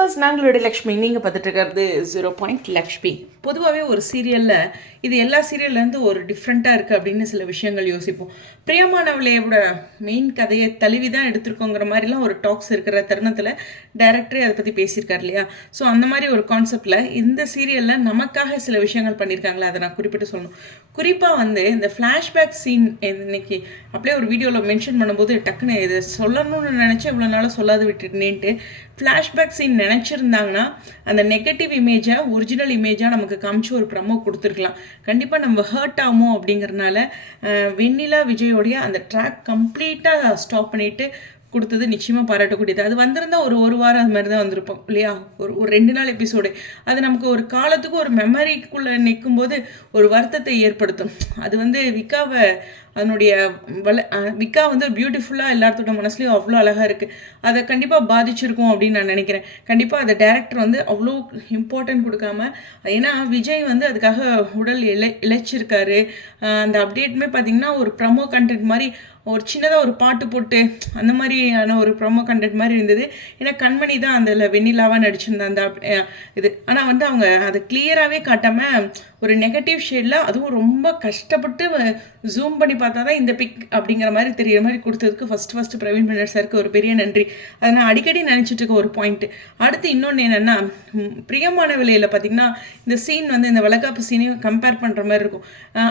Viewers, நாங்களுடைய Lakshmi. நீங்கள் பார்த்துட்டு இருக்கிறது 0 லக்ஷ்மி. பொதுவாகவே ஒரு சீரியலில் இது எல்லா சீரியல்லேருந்து ஒரு டிஃப்ரெண்ட்டாக இருக்குது அப்படின்னு சில விஷயங்கள் யோசிப்போம். பிரியமானவளையோட மெயின் கதையை தழுவி தான் எடுத்திருக்கோங்கிற மாதிரிலாம் ஒரு டாக்ஸ் இருக்கிற தருணத்தில் டைரக்டரே அதை பற்றி பேசியிருக்காரு இல்லையா? ஸோ அந்த மாதிரி ஒரு கான்செப்டில் இந்த சீரியலில் நமக்காக சில விஷயங்கள் பண்ணியிருக்காங்களா, அதை நான் குறிப்பிட்டு சொல்லணும். குறிப்பாக இந்த ஃப்ளாஷ்பேக் சீன் இன்னைக்கு அப்படியே ஒரு வீடியோவில் மென்ஷன் பண்ணும்போது டக்குன்னு இதை சொல்லணும்னு நினச்சி இவ்வளோ நாளாக சொல்லாது விட்டுட்டேன்ட்டு ஃப்ளாஷ்பேக் சீன் நினச்சிருந்தாங்கன்னா அந்த நெகட்டிவ் இமேஜை ஒரிஜினல் இமேஜாக நமக்கு காமிச்சு ஒரு ப்ரமோ கொடுத்துருக்கலாம். கண்டிப்பாக நம்ம ஹர்ட் ஆமோ அப்படிங்கிறதுனால வெண்ணிலா விஜயோடைய அந்த ட்ராக் கம்ப்ளீட்டாக ஸ்டாப் பண்ணிவிட்டு கொடுத்தது நிச்சயமாக பாராட்டக்கூடியது. அது வந்திருந்தால் ஒரு வாரம் அது மாதிரி தான் வந்திருப்போம் இல்லையா? ஒரு 2 நாள் எபிசோடு. அது நமக்கு ஒரு காலத்துக்கு ஒரு மெமரிக்குள்ளே நிற்கும்போது ஒரு வருத்தத்தை ஏற்படுத்தும். அது விக்காவை அதனுடைய விக்கா பியூட்டிஃபுல்லாக எல்லாத்தோட மனசுலையும் அவ்வளோ அழகாக இருக்குது. அதை கண்டிப்பாக பாதிச்சிருக்கும் அப்படின்னு நான் நினைக்கிறேன். கண்டிப்பாக அந்த டேரக்டர் அவ்வளோ இம்பார்ட்டன்ட் கொடுக்காம, ஏன்னா விஜய் அதுக்காக உடல் இழைச்சிருக்காரு. அந்த அப்டேட்டுமே பார்த்திங்கன்னா ஒரு ப்ரமோ கண்டென்ட் மாதிரி ஒரு சின்னதாக ஒரு பாட்டு போட்டு அந்த மாதிரியான ஒரு ப்ரொமோ கண்டென்ட் மாதிரி இருந்தது. ஏன்னா கண்மணி தான் அதில் வெண்ணிலாவாக நடிச்சிருந்தேன் அந்த இது. ஆனால் அவங்க அதை கிளியராகவே காட்டாமல் ஒரு நெகட்டிவ் ஷேடில், அதுவும் ரொம்ப கஷ்டப்பட்டு ஜூம் பண்ணி பார்த்தா தான் இந்த பிக் அப்படிங்கிற மாதிரி தெரிகிற மாதிரி கொடுத்ததுக்கு ஃபஸ்ட்டு பிரவீன் மன்னர் சாருக்கு ஒரு பெரிய நன்றி. அதை நான் அடிக்கடி நினச்சிட்டு இருக்க ஒரு பாயிண்ட்டு. அடுத்து இன்னொன்று என்னென்னா, பிரியமான விலையில் பார்த்திங்கன்னா இந்த சீன் இந்த வளகாப்பு சீனையும் கம்பேர் பண்ணுற மாதிரி இருக்கும்.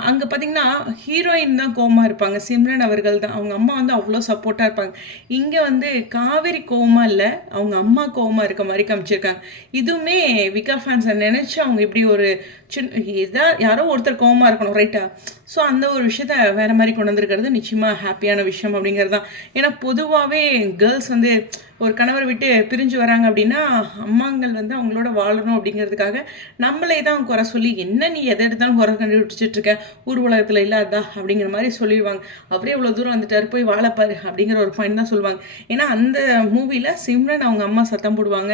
அங்கே பார்த்திங்கன்னா ஹீரோயின் தான் கோவமாக இருப்பாங்க, சிம்ரன் அவர்கள் தான். அவங்க அம்மா அவ்வளோ சப்போர்ட்டாக இருப்பாங்க. இங்கே காவேரி கோவமாக இல்லை, அவங்க அம்மா கோவமாக இருக்க மாதிரி காமிச்சிருக்காங்க. இதுவுமே விகா ஃபேன்ஸை நினச்சி அவங்க இப்படி ஒரு இதாக யாரோ ஒருத்தர் கோவமாக இருக்கணும், ரைட்டா? ஸோ அந்த ஒரு விஷயத்த வேறு மாதிரி கொண்டு வந்திருக்கிறது நிச்சயமாக ஹாப்பியான விஷயம் அப்படிங்கிறது தான். ஏன்னா பொதுவாகவே கேர்ள்ஸ் ஒரு கணவரை விட்டு பிரிஞ்சு வராங்க அப்படின்னா அம்மாங்கள் அவங்களோட வாழணும் அப்படிங்கிறதுக்காக நம்மளே தான் குறை சொல்லி, என்ன நீ எதை எடுத்தாலும் குறை கண்டுபிடிச்சிட்ருக்க, ஊர் உலகத்தில் இல்லாதா அப்படிங்கிற மாதிரி சொல்லிடுவாங்க. அவரே இவ்வளோ தூரம் வந்துட்டார், போய் வாழப்பாரு அப்படிங்கிற ஒரு பாயிண்ட் தான் சொல்லுவாங்க. ஏன்னா அந்த மூவியில் சிம்ரன் அவங்க அம்மா சத்தம் போடுவாங்க,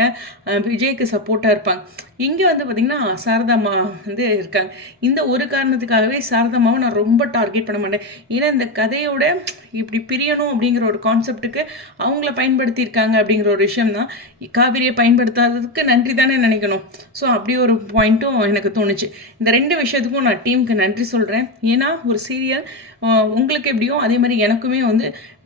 விஜய்க்கு சப்போர்ட்டாக இருப்பாங்க. இங்கே பார்த்திங்கன்னா சாரதாம்மா இருக்காங்க. இந்த ஒரு காரணத்துக்காகவே சாரதாம்மாவை நான் ரொம்ப டார்கெட் பண்ண மாட்டேன். ஏன்னா இந்த கதையோட இப்படி பிரியணும் அப்படிங்கிற ஒரு கான்செப்டுக்கு அவங்கள பயன்படுத்தியிருக்காங்க அப்படிங்கிற ஒரு விஷயம் தான். காவிரியை பயன்படுத்தாததுக்கு நன்றி தானே நினைக்கணும். ஸோ அப்படி ஒரு பாயிண்ட்டும் எனக்கு தோணுச்சு. இந்த 2 விஷயத்துக்கும் நான் டீமுக்கு நன்றி சொல்கிறேன். ஏன்னா ஒரு சீரியல் உங்களுக்கு எப்படியோ அதே மாதிரி எனக்குமே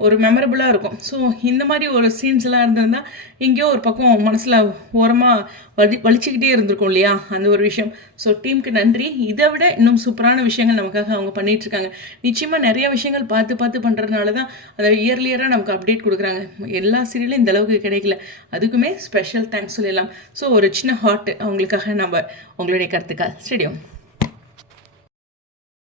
ஒரு மெமரபுளாக இருக்கும். ஸோ இந்த மாதிரி ஒரு சீன்ஸ்லாம் இருந்திருந்தால் எங்கேயோ ஒரு பக்கம் மனசில் ஓரமாக வலிச்சுக்கிட்டே இருந்திருக்கும் இல்லையா, அந்த ஒரு விஷயம். ஸோ டீமுக்கு நன்றி. இதை விட இன்னும் சூப்பரான விஷயங்கள் நமக்காக அவங்க பண்ணிகிட்ருக்காங்க. நிச்சயமாக நிறைய விஷயங்கள் பார்த்து பண்ணுறதுனால தான் அதை இயர்லியராக நமக்கு அப்டேட் கொடுக்குறாங்க. எல்லா சீரியலும் இந்த அளவுக்கு கிடைக்கல, அதுக்குமே ஸ்பெஷல் தேங்க்ஸ் சொல்லலாம். ஸோ ஒரு சின்ன ஹார்ட் அவங்களுக்காக நம்ம உங்களுடைய கருத்துக்கள் ஸ்டேடியம்.